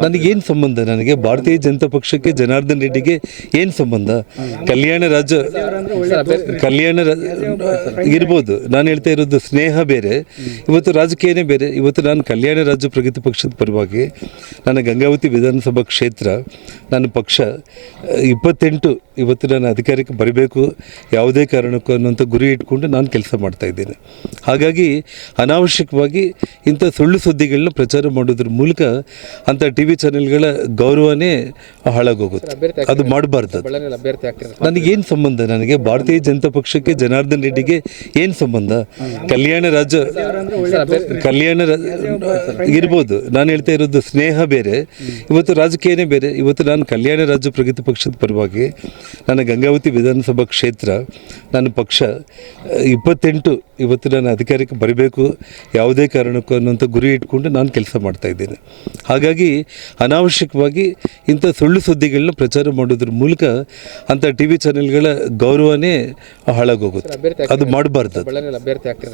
ನನಗೇನು ಸಂಬಂಧ? ನನಗೆ ಭಾರತೀಯ ಜನತಾ ಪಕ್ಷಕ್ಕೆ ಜನಾರ್ದನ್ ರೆಡ್ಡಿಗೆ ಏನು ಸಂಬಂಧ? ಕಲ್ಯಾಣ ರಾಜ್ಯ ಕಲ್ಯಾಣ ಇರ್ಬೋದು. ನಾನು ಹೇಳ್ತಾ ಇರೋದು ಸ್ನೇಹ ಬೇರೆ. ಇವತ್ತು ರಾಜಕೀಯನೇ ಬೇರೆ. ಇವತ್ತು ನಾನು ಕಲ್ಯಾಣ ರಾಜ್ಯ ಪ್ರಗತಿ ಪಕ್ಷದ ಪರವಾಗಿ ನನ್ನ ಗಂಗಾವತಿ ವಿಧಾನಸಭಾ ಕ್ಷೇತ್ರ ನನ್ನ ಪಕ್ಷ ಇಪ್ಪತ್ತೆಂಟು ಇವತ್ತು ನಾನು ಅಧಿಕಾರಕ್ಕೆ ಬರಬೇಕು ಯಾವುದೇ ಕಾರಣಕ್ಕೂ ಅನ್ನೋಂಥ ಗುರಿ ಇಟ್ಕೊಂಡು ನಾನು ಕೆಲಸ ಮಾಡ್ತಾ ಇದ್ದೇನೆ. ಹಾಗಾಗಿ ಅನಾವಶ್ಯಕವಾಗಿ ಇಂಥ ಸುಳ್ಳು ಸುದ್ದಿಗಳನ್ನ ಪ್ರಚಾರ ಮಾಡೋದ್ರ ಮೂಲಕ ಅಂಥ ಟಿ ವಿ ಚಾನೆಲ್ಗಳ ಗೌರವನೇ ಹಾಳಾಗೋಗುತ್ತೆ. ಅದು ಮಾಡಬಾರ್ದು ನನಗೇನು ಸಂಬಂಧ? ನನಗೆ ಭಾರತೀಯ ಜನತಾ ಪಕ್ಷಕ್ಕೆ ಜನಾರ್ದನ್ ರೆಡ್ಡಿಗೆ ಏನು ಸಂಬಂಧ? ಕಲ್ಯಾಣ ರಾಜ್ಯ ಕಲ್ಯಾಣ ಇರ್ಬೋದು. ನಾನು ಹೇಳ್ತಾ ಇರೋದು ಸ್ನೇಹ ಬೇರೆ. ಇವತ್ತು ರಾಜಕೀಯನೇ ಬೇರೆ. ಇವತ್ತು ನಾನು ಕಲ್ಯಾಣ ರಾಜ್ಯ ಪ್ರಗತಿ ಪಕ್ಷದ ಪರವಾಗಿ ನನ್ನ ಗಂಗಾವತಿ ವಿಧಾನಸಭಾ ಕ್ಷೇತ್ರ ನನ್ನ ಪಕ್ಷ ಇಪ್ಪತ್ತೆಂಟು ಇವತ್ತು ನಾನು ಅಧಿಕಾರಕ್ಕೆ ಬರಬೇಕು ಯಾವುದೇ ಕಾರಣಕ್ಕೂ ಅನ್ನೋಂಥ ಗುರಿ ಇಟ್ಕೊಂಡು ನಾನು ಕೆಲಸ ಮಾಡ್ತಾ ಇದ್ದೇನೆ. ಹಾಗಾಗಿ ಅನಾವಶ್ಯಕವಾಗಿ ಇಂಥ ಸುಳ್ಳು ಸುದ್ದಿಗಳನ್ನ ಪ್ರಚಾರ ಮಾಡೋದ್ರ ಮೂಲಕ ಅಂಥ ಟಿ ವಿ ಚಾನೆಲ್ಗಳ ಗೌರವನೇ ಹಾಳಾಗೋಗುತ್ತೆ. ಅದು ಮಾಡಬಾರ್ದು